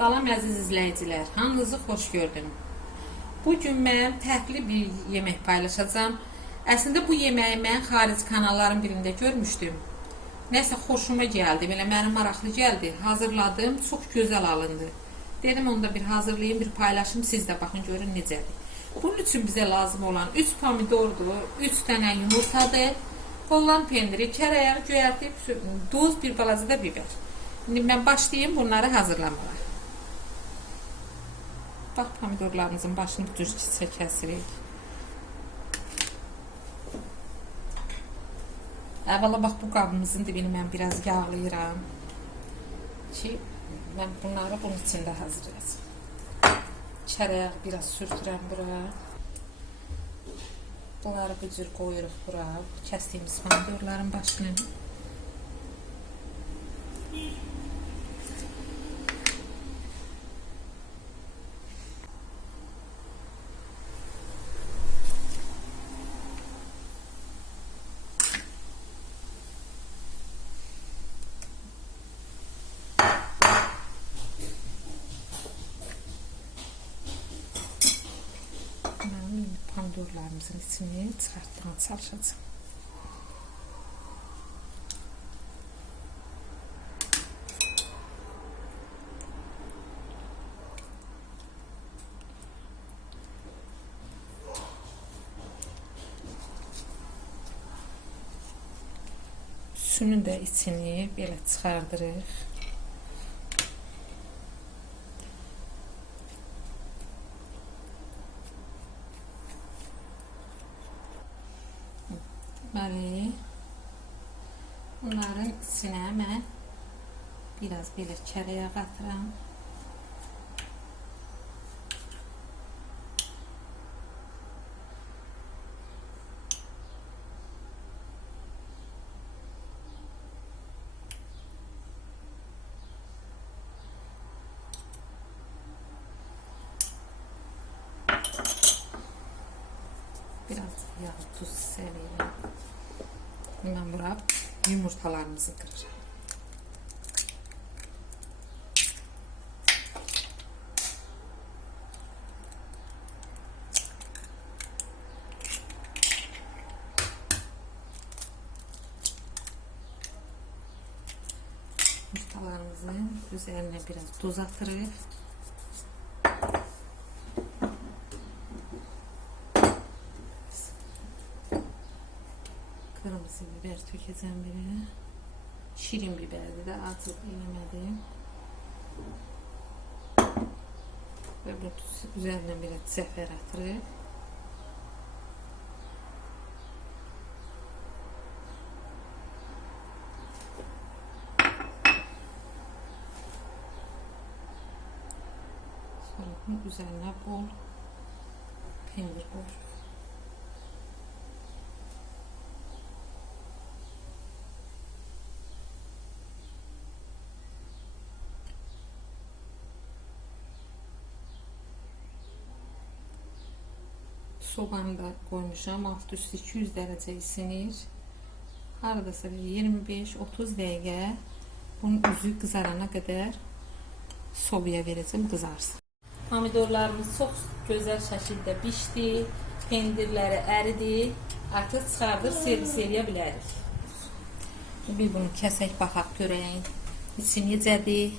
Salam əziz izləyicilər, hamınızı xoş gördüm. Bu gün mən fərqli bir yemək paylaşacağam. Əslində bu yeməyi mən xarici kanalların birində görmüşdüm. Nəsə xoşuma gəldi, belə mənə maraqlı gəldi. Hazırladım, çox gözəl alındı. Dedim onda bir hazırlayım, bir paylaşım, siz də baxın görün necədir. Bunun üçün bizə lazım olan 3 pomidordur, 3 dənə yumurtadır, Holland pendiri, kərəyağı, göyərti, duz, bir balaca da biber. İndi mən başlayayım bunları hazırlamağa. Bax pomidorlarımızın başını düz kisə kəsirik. Əvvəla bax bu qabımızın dibini mən biraz yağlayıram ki mən bunları bunun içində hazırlayacağam. Çərəyaq biraz sürtürəm bura. Bunları bu cür qoyuruq bura. Kəsdiyimiz pomidorların başını. Pomidorlarımızın içini çıxartmağa çalışacağım. Sünün də içini belə çıxardırıq. Deməli, bunların içinə mən biraz belə kərəyağ atıram. Biraz yağ, tuz seveyim. Ben buraya yumurtalarımızı kıracağım. Yumurtalarımızın üzerine biraz tuz atırıq. Kırmızı biber tökeceğim biri. Şirin biberdi de artık yemedim. Ve bu üzerine biraz sefer bunun üzerine bol peynir koyuyoruz. Sobanı da koymuşam. Alt üst 200 derece isinir. Haradasa 25-30 dəqiqə bunun üzü qızarana qədər sobaya verəcəm qızarsın. Pomidorlarımız çox gözəl şəkildə bişdi. Pendirləri əridi. Artıq çıxardıb servis edə bilərik. Bir bunu kəsək baxaq görək. İçi necədir?